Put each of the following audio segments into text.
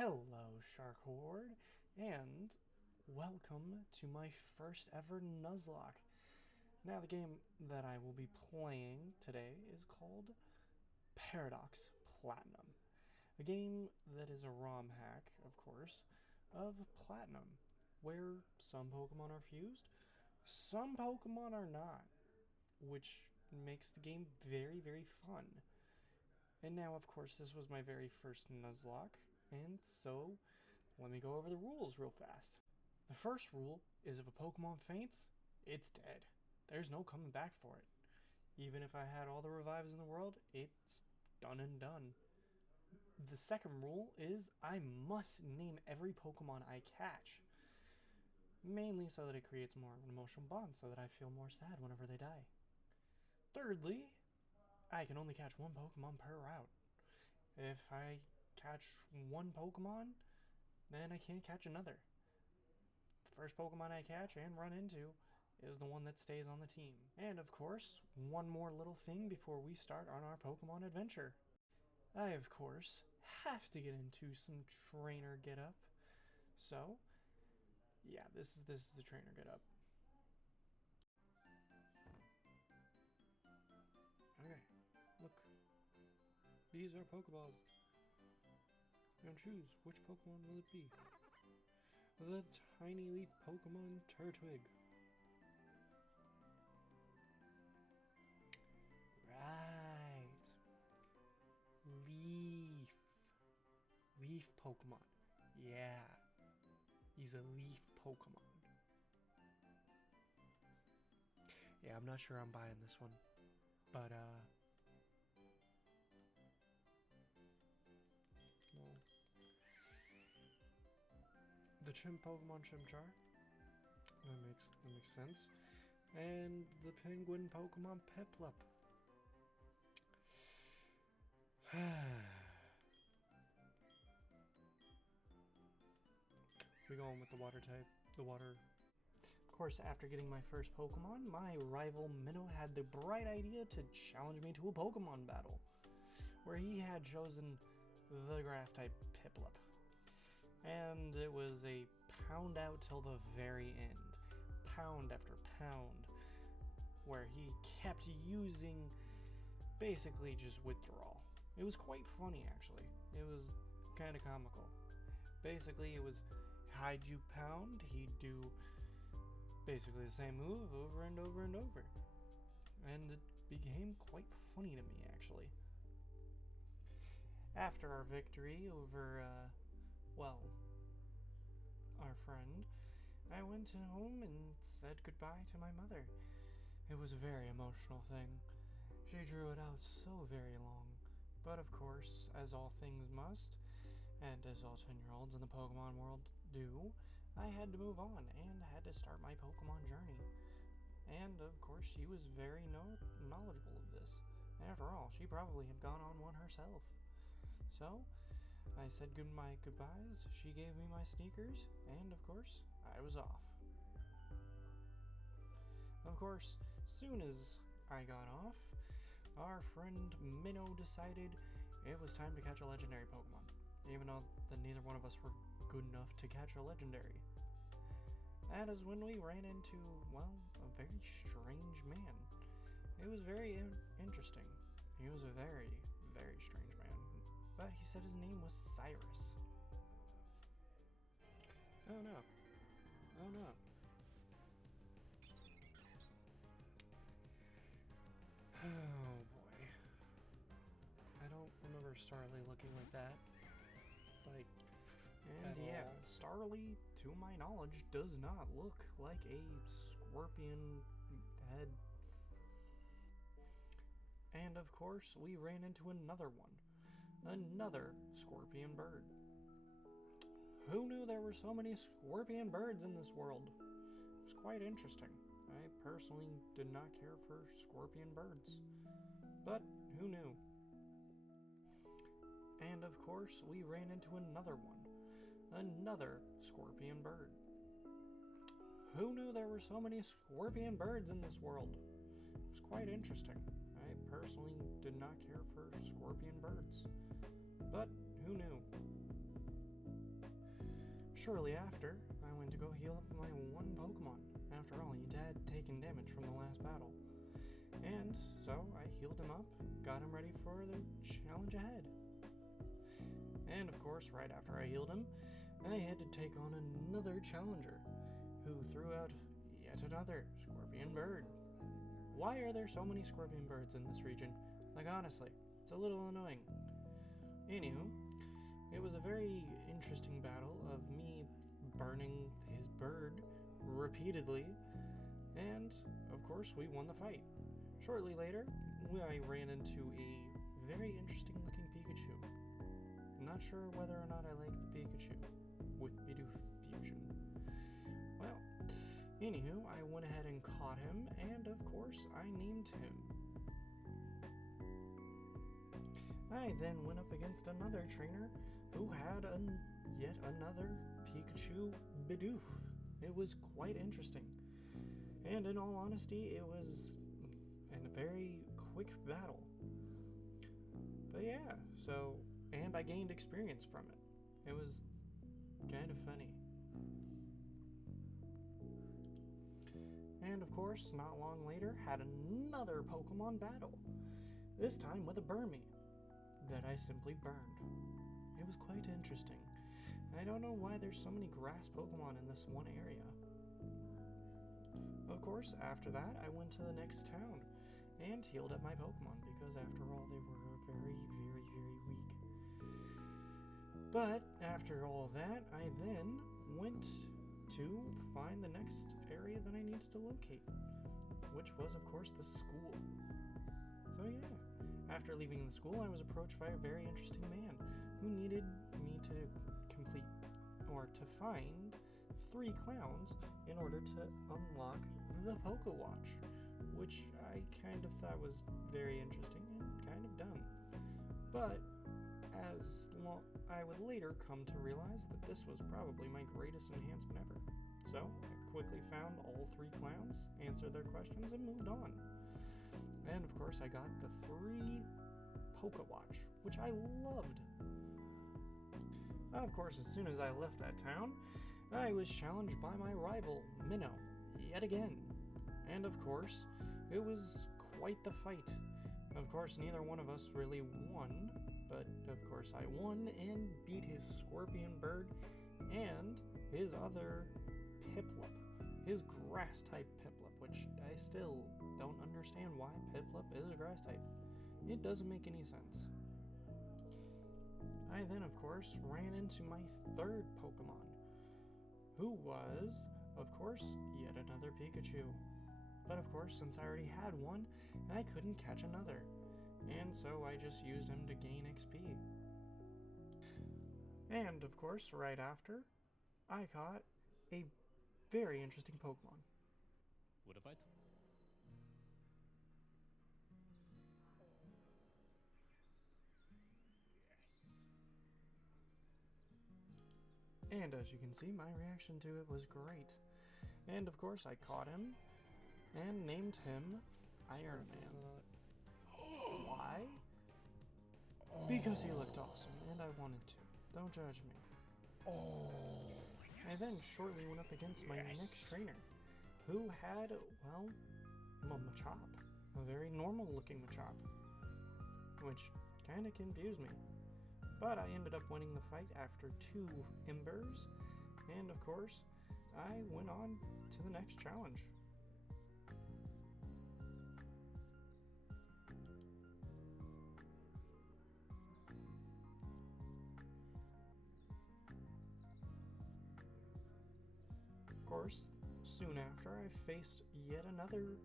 Hello, Shark Horde, and welcome to my first ever Nuzlocke. Now, the game that I will be playing today is called Paradox Platinum, a game that is a ROM hack, of course, of Platinum, where some Pokemon are fused, some Pokemon are not, which makes the game very, very fun. And now, of course, this was my very first Nuzlocke, and so let me go over the rules real fast. The first rule is if a Pokemon faints, it's dead. There's no coming back for it. Even if I had all the revives in the world, it's done and done. The second rule is I must name every Pokemon I catch. Mainly so that it creates more of an emotional bond, so that I feel more sad whenever they die. Thirdly, I can only catch one Pokemon per route. If I catch one Pokemon, then I can't catch another. The first Pokemon I catch and run into is the one that stays on the team. And of course, one more little thing before we start on our Pokemon adventure. I, of course, have to get into some trainer get-up. So, yeah, this is the trainer get-up. Okay, look. These are Pokeballs. Now choose, which Pokemon will it be? The tiny leaf Pokemon Turtwig. Right. Leaf. Leaf Pokemon. Yeah. He's a leaf Pokemon. Yeah, I'm not sure I'm buying this one. But, no. The Chimp Pokemon Chimchar. That makes sense. And the Penguin Pokemon Piplup. We're going with the water type. The water. Of course, after getting my first Pokemon, my rival Minnow had the bright idea to challenge me to a Pokemon battle, where he had chosen the grass type Piplup. And it was a pound out till the very end. Pound after pound. Where he kept using basically just withdrawal. It was quite funny, actually. It was kind of comical. Basically, it was hide you pound, he'd do basically the same move over and over and over. And it became quite funny to me, actually. After our victory over, our friend, I went home and said goodbye to my mother. It was a very emotional thing. She drew it out so very long. But of course, as all things must, and as all 10-year-olds in the Pokemon world do, I had to move on and had to start my Pokemon journey. And of course, she was very knowledgeable of this. After all, she probably had gone on one herself. So, I said my goodbyes, she gave me my sneakers, and of course, I was off. Of course, soon as I got off, our friend Minnow decided it was time to catch a legendary Pokemon, even though neither one of us were good enough to catch a legendary. That is when we ran into, a very strange man. It was very interesting. He was a very, very strange man. But he said his name was Cyrus. Oh no. Oh no. Oh boy. I don't remember Starly looking like that. And yeah, Starly, to my knowledge, does not look like a scorpion head. And of course, we ran into another one. Another scorpion bird. Who knew there were so many scorpion birds in this world? It was quite interesting. I personally did not care for scorpion birds. But who knew? And of course, we ran into another one. Another scorpion bird. Who knew there were so many scorpion birds in this world? It was quite interesting. I personally did not care for scorpion birds. But who knew? Shortly after, I went to go heal up my one Pokemon. After all, he had taken damage from the last battle. And so I healed him up, got him ready for the challenge ahead. And of course, right after I healed him, I had to take on another challenger, who threw out yet another scorpion bird. Why are there so many scorpion birds in this region? Like, honestly, it's a little annoying. Anywho, it was a very interesting battle of me burning his bird repeatedly, and of course we won the fight. Shortly later, I ran into a very interesting looking Pikachu. Not sure whether or not I like the Pikachu with Bidoof Fusion. Well, anywho, I went ahead and caught him, and of course I named him. I then went up against another trainer who had yet another Pikachu Bidoof. It was quite interesting. And in all honesty, it was a very quick battle. But yeah, and I gained experience from it. It was kind of funny. And of course, not long later, had another Pokemon battle. This time with a Burmy that I simply burned. It was quite interesting. I don't know why there's so many grass Pokemon in this one area. Of course, after that, I went to the next town and healed up my Pokemon because after all, they were very, very, very weak. But after all that, I then went to find the next area that I needed to locate, which was, of course, the school. So yeah, after leaving the school, I was approached by a very interesting man who needed me to complete, or to find 3 clowns in order to unlock the Pokéwatch, which I kind of thought was very interesting and kind of dumb. But I would later come to realize that this was probably my greatest enhancement ever. So I quickly found all 3 clowns, answered their questions, and moved on. And of course I got the 3 Pokéwatch, which I loved. Of course, as soon as I left that town, I was challenged by my rival, Minnow, yet again. And of course, it was quite the fight. Of course, neither one of us really won, but of course I won and beat his scorpion bird and his other Piplup, his grass type Piplup, which I still don't understand why Piplup is a grass type. It doesn't make any sense. I then, of course, ran into my 3rd Pokemon, who was, of course, yet another Pikachu. But of course, since I already had one, I couldn't catch another, and so I just used him to gain XP. And of course, right after, I caught a very interesting Pokemon. Would a fight? And as you can see, my reaction to it was great. And of course, I caught him and named him Iron Man. Why? Because he looked awesome, and I wanted to. Don't judge me. I then shortly went up against my next trainer, who had, well, a Machop. A very normal-looking Machop, which kind of confused me. But I ended up winning the fight after 2 embers, and of course, I went on to the next challenge. Of course, soon after, I faced yet another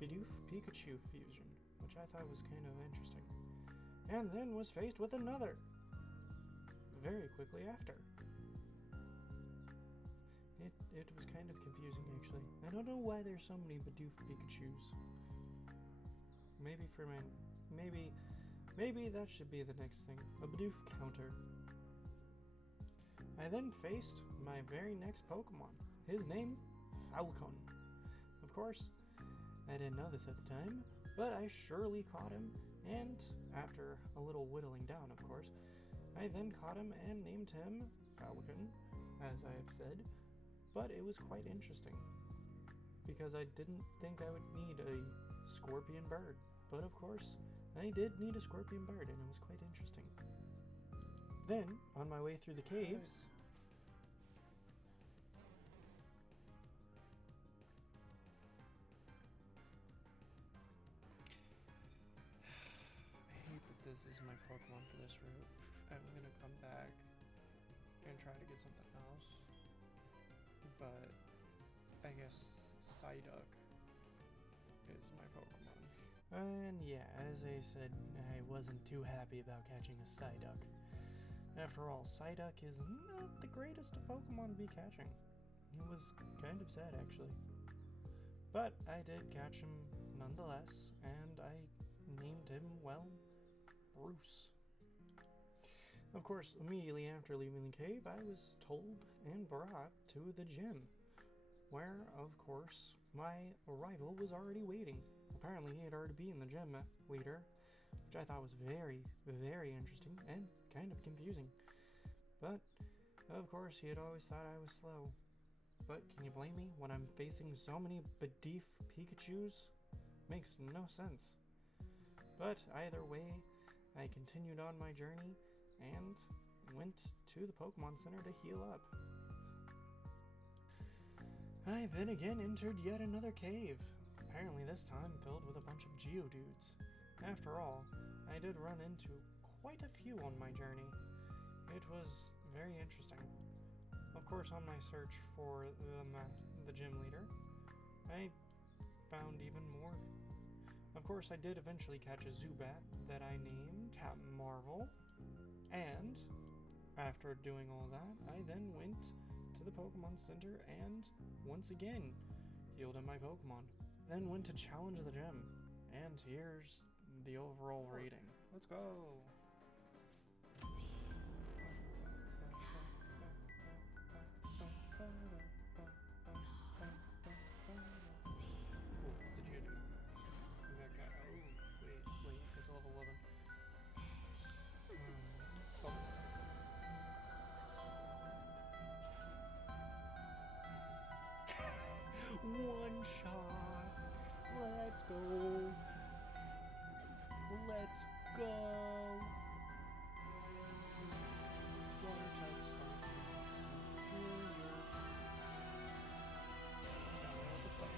Bidoof Pikachu fusion, which I thought was kind of interesting, and then was faced with another very quickly after. It was kind of confusing, actually. I don't know why there's so many Bidoof Pikachus. Maybe that should be the next thing. A Bidoof counter. I then faced my very next Pokemon. His name, Falcon. Of course, I didn't know this at the time, but I surely caught him, and after a little whittling down, of course, I then caught him and named him Falcon, as I have said, but it was quite interesting because I didn't think I would need a scorpion bird, but of course I did need a scorpion bird, and it was quite interesting. Then, on my way through the caves, I hate that this is my fourth one for this route. I'm gonna come back and try to get something else, but I guess Psyduck is my Pokemon. And yeah, as I said, I wasn't too happy about catching a Psyduck. After all, Psyduck is not the greatest of Pokemon to be catching. It was kind of sad, actually. But I did catch him nonetheless, and I named him, well, Bruce. Of course, immediately after leaving the cave, I was told and brought to the gym, where, of course, my rival was already waiting. Apparently, he had already been the gym leader, which I thought was very, very interesting and kind of confusing. But, of course, he had always thought I was slow. But can you blame me when I'm facing so many Bidoof Pikachus? Makes no sense. But either way, I continued on my journey and went to the Pokemon Center to heal up. I then again entered yet another cave, apparently this time filled with a bunch of Geodudes. After all, I did run into quite a few on my journey. It was very interesting. Of course, on my search for the gym leader, I found even more. Of course, I did eventually catch a Zubat that I named Captain Marvel, and after doing all that, I then went to the Pokemon Center and once again healed in my Pokemon. Then went to challenge the gym, and here's the overall rating. Let's go! Cool, what's a Geodude? That guy. Oh, wait, it's level 11. Oh. One shot. Let's go. Let's go. Water types are superior. Let's go.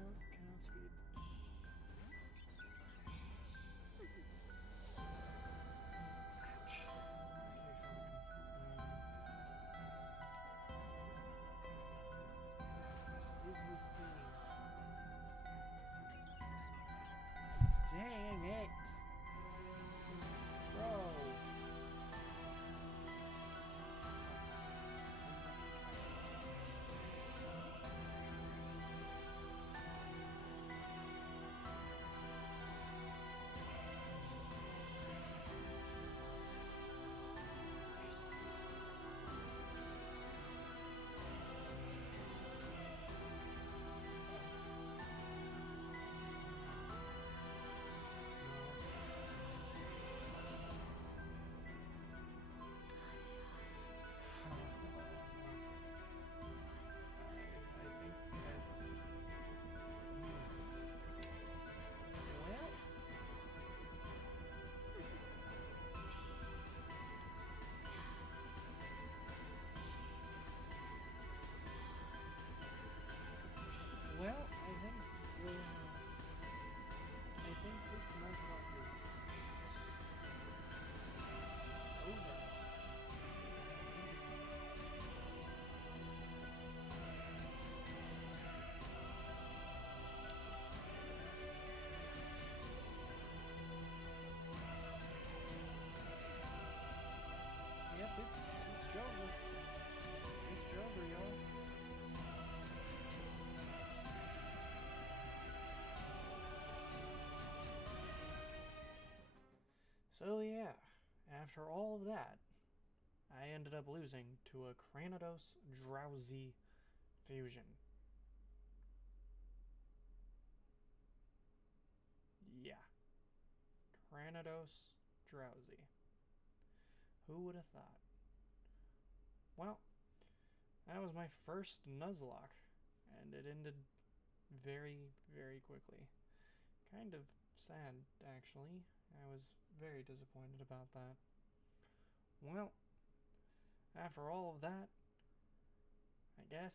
can outspeed. Ouch. Okay, Falcon. Use this thing. Dang it! Bro! Well, I think this Nuzlocke is over. Yep, it's Jover. It's Jover, y'all. So yeah, after all of that, I ended up losing to a Cranidos Drowsy fusion. Yeah. Cranidos Drowsy. Who would have thought? Well, that was my first Nuzlocke, and it ended very, very quickly. Kind of sad, actually. I was very disappointed about that. Well, after all of that, I guess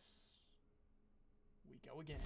we go again.